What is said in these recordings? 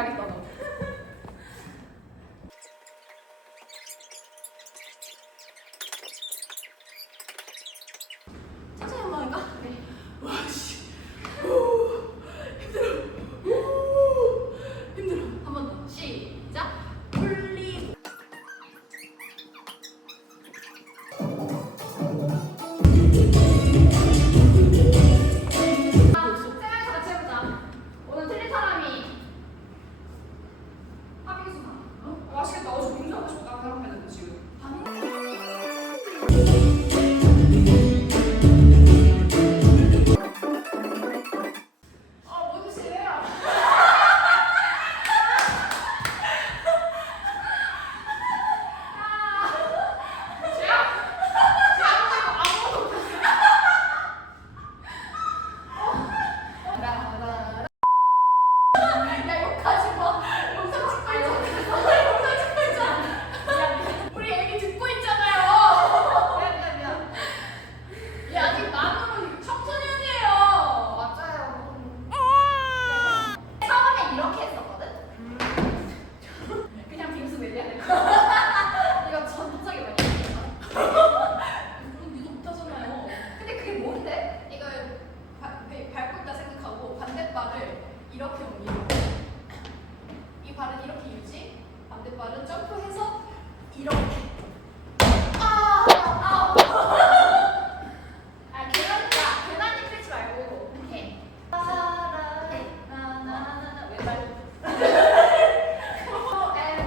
나가겠다고.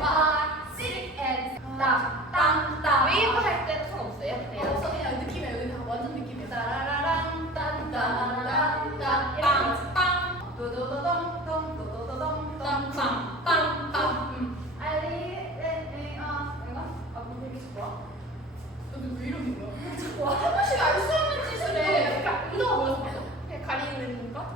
아, 뭔데 한 번씩 알 수 없는 짓을 해. 그러니까 운동하고 있어. 가리는 거?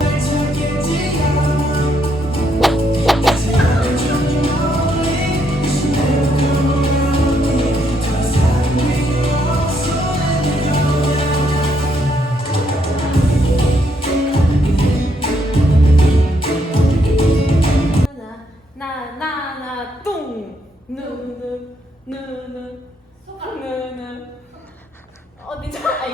어디 저 아,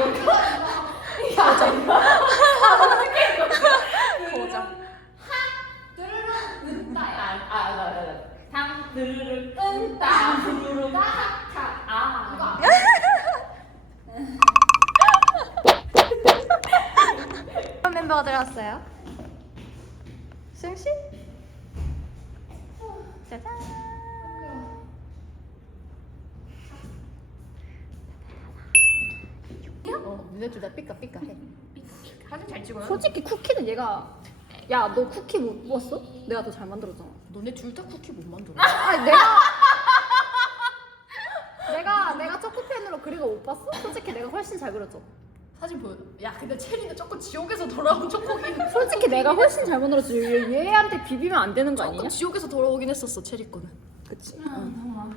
들어왔어요? 승씨? 짜잔. 니네 둘 다 삐까 삐까 해. 사진 잘 찍어요 솔직히 쿠키는 얘가 야 너 쿠키 못 구웠어? 내가 더 잘 만들었잖아. 너네 둘 다 쿠키 못 만들어. 아니 내가 내가 내가 초코펜으로 거못 봤어? 솔직히 내가 훨씬 잘 그렸죠. 사진 보여. 야, 근데 체리는 조금 지옥에서 돌아온 초코기. 솔직히 내가 훨씬 잘 만들었지. 얘, 얘한테 비비면 안 되는 거 아니냐? 조금 지옥에서 돌아오긴 했었어, 체리 거는. 그치.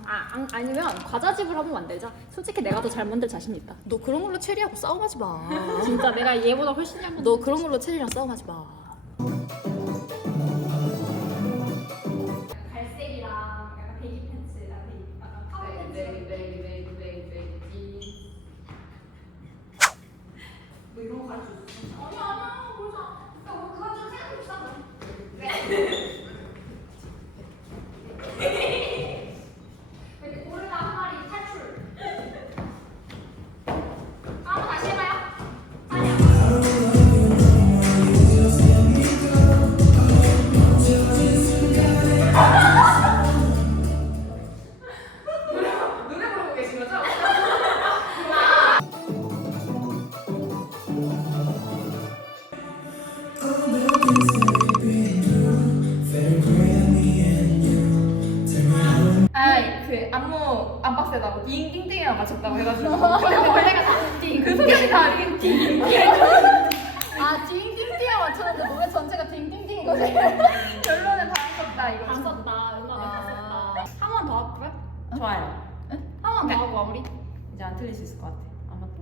아 안- 아니면 과자집을 한번 만들자. 솔직히 내가 더 잘 만들 자신 있다. 너 그런 걸로 체리하고 싸움하지 마. 진짜 내가 얘보다 훨씬 잘 만들. 너 그런 걸로 체리랑 싸움하지 마. 아그 안무 안박스에다가 띵띵띵이랑 맞췄다고 해가지고 근데 원래가 띵띵 그 소리가 다 띵띵 아 띵띵띵에 맞췄는데 노래 전체가 띵띵띵이거든. 결론은 다 썼다 이거 다 썼다. 다 아. 썼다. 한 번 더 할까요? 좋아요 한 번 더 하고 마무리. 이제 안 틀릴 수 있을 것 같아 안 맞다